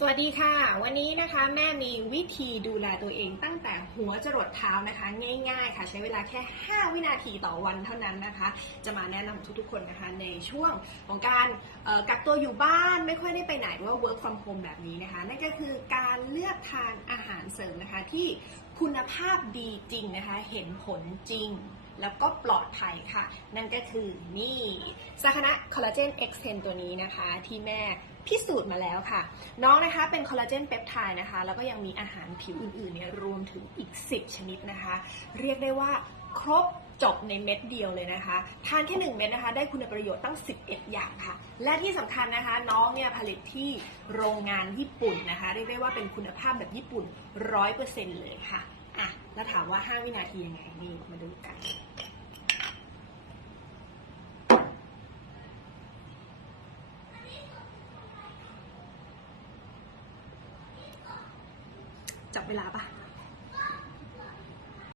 สวัสดีค่ะ วันนี้นะคะแม่มีวิธีดูแลตัวเองตั้งแต่หัวจรดเท้านะคะ ง่ายๆค่ะ ใช้เวลาแค่ 5 วินาทีต่อวันเท่านั้นนะคะ จะมาแนะนำทุกๆคนนะคะ ในช่วงของการกักตัวอยู่บ้านไม่ค่อยได้ไปไหนว่า work from home แบบนี้นะคะ นั่นก็คือการเลือกทานอาหารเสริมนะคะที่คุณภาพดีจริงนะคะ เห็นผลจริง แล้วก็ปลอดภัยค่ะ นั่นก็คือนี่สาคณะคอลลาเจน X10 ตัวนี้นะคะ ที่แม่พิสูจน์มาแล้วค่ะ น้องนะคะเป็นคอลลาเจนเปปไทด์นะคะ แล้วก็ยังมีอาหารผิวอื่นๆเนี่ยรวมถึงอีก 10 ชนิดนะคะ เรียกได้ว่าครบ จบในเม็ดเดียวเลยนะคะ ทานแค่ 1 เม็ดนะคะ ได้คุณประโยชน์ตั้ง 11 อย่างค่ะ และที่สำคัญนะคะ น้องเนี่ยผลิตที่โรงงานญี่ปุ่นนะคะ เรียกได้ว่าเป็นคุณภาพแบบญี่ปุ่น 100%เลยค่ะอะ แล้วถามว่า 5 วินาทียังไงนี่มาดูกันจับเวลาปะ